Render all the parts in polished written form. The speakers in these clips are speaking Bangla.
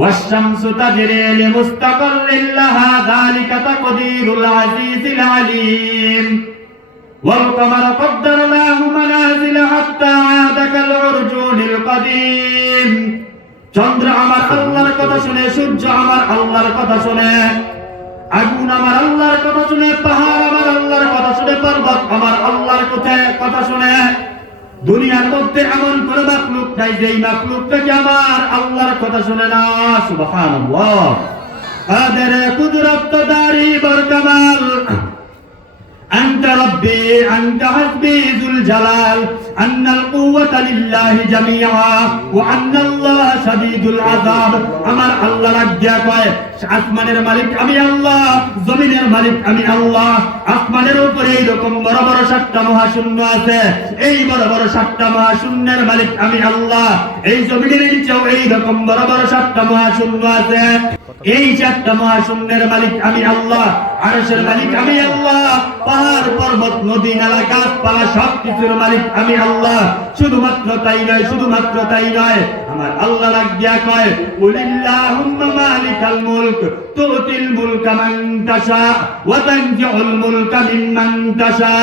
والشمس تجري لمستقر لها ذلك تقدير العزيز العليم والقمر قدرناه منازل حتى عاد كالعرجون القديم চন্দ্র আমার আল্লাহর কথা শুনে, সূর্য আমার আল্লাহর কথা শুনে, আগুন আমার আল্লাহর কথা শুনে, পাহাড় আমার আল্লাহর কথা শুনে, পর্বত আমার আল্লাহর কথা শুনে। দুনিয়ার মধ্যে এমন কোন মাখলুক নাই যেই মাখলুকটাকে আমার আল্লাহর কথা শুনে না। সুবহানাল্লাহ। কাদের কুদরত দারি বরকামাল أنت ربي أنت حسبي ذو الجلال أن القوة لله جميعا وأن الله شديد العذاب আমার আল্লাহ রাজ্ঞা কয় আসমানের মালিক আমি আল্লাহ, জমিনের মালিক আমি আল্লাহ। আসমানের উপরে এইরকম বড় বড় 7টা মহাশূন্য আছে, এই বড় বড় 7টা মহাশূন্যের মালিক আমি আল্লাহ। এই জমিনের নিচেও এইরকম বড় বড় 7টা মহাশূন্য আছে, এই 4টা মহাশূন্যের মালিক আমি আল্লাহ। আরশের মালিক আমি আল্লাহ, পাহাড় পর্বত নদী নালা গাছপালা সবকিছুর মালিক আমি আল্লাহ। শুধুমাত্র তাই নয়, শুধুমাত্র তাই নয়, আমার আল্লাহ রাজ্ঞা কয় কুলিল্লাহুম্মা মালিকাল মুলক তুতিল মুলকা মান তাশা ওয়া তানজিউল মুলকা মিম্মান তাশা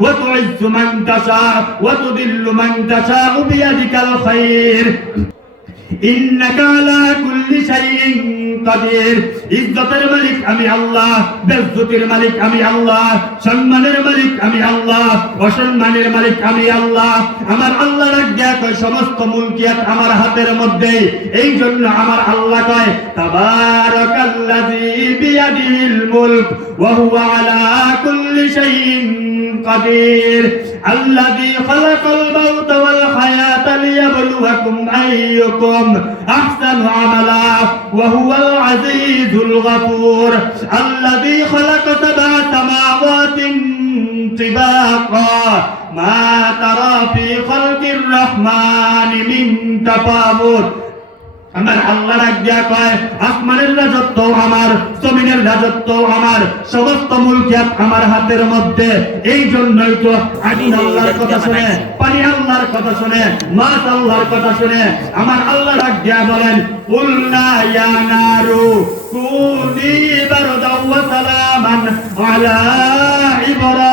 ওয়া তুইজ্জু মান তাশা ওয়া তুদিল্লু মান তাশা বিয়াদিকাল খায়র ইন্নাকা আলা কুল্লি শাইইন কাদির। ইজ্জতের মালিক আমি আল্লাহ, বেজ্জতির মালিক আমি আল্লাহ, সম্মানের মালিক আমি আল্লাহ, অসম্মানের মালিক আমি আল্লাহ। আমার আল্লাহ রাজ্ঞা কয় সমস্ত মুলকিয়াত আমার হাতের মধ্যে। এই জন্য আমার আল্লাহ কয় তাবারাকাল্লাযী বিয়াদিহিল মুলক ওয়া হুয়া আলা কুল্লি শাইইন কাদির আল্লাযী খালাকাল মাউতা ওয়াল হায়াতা লিয়াবলুয়াকুম আইয়ুকুম আহসানু আমালা ওয়া হুয়াল আজিজুল গফুর আল্লাযী খালাকা সাবআ সামাওয়াতিন তিবাকা মা তারা ফি খালকির রহমানি মিন তাফাউত। আমার আল্লাহ রাজ্ঞা কয় আসমানের রাজত্ব আমার, জমিনের রাজত্ব আমার, সমস্ত মুলকিয়াত আমার হাতের মধ্যে। এই জন্যই তো আগুন আল্লাহর কথা শুনে, পানি আল্লাহর কথা শুনে, মাছ আল্লাহর কথা শুনে। আমার আল্লাহ রাজ্ঞা বলেন কুলনা ইয়া নারু কুনি বারদাও ওয়া সালামান আলা ইব্রাহিম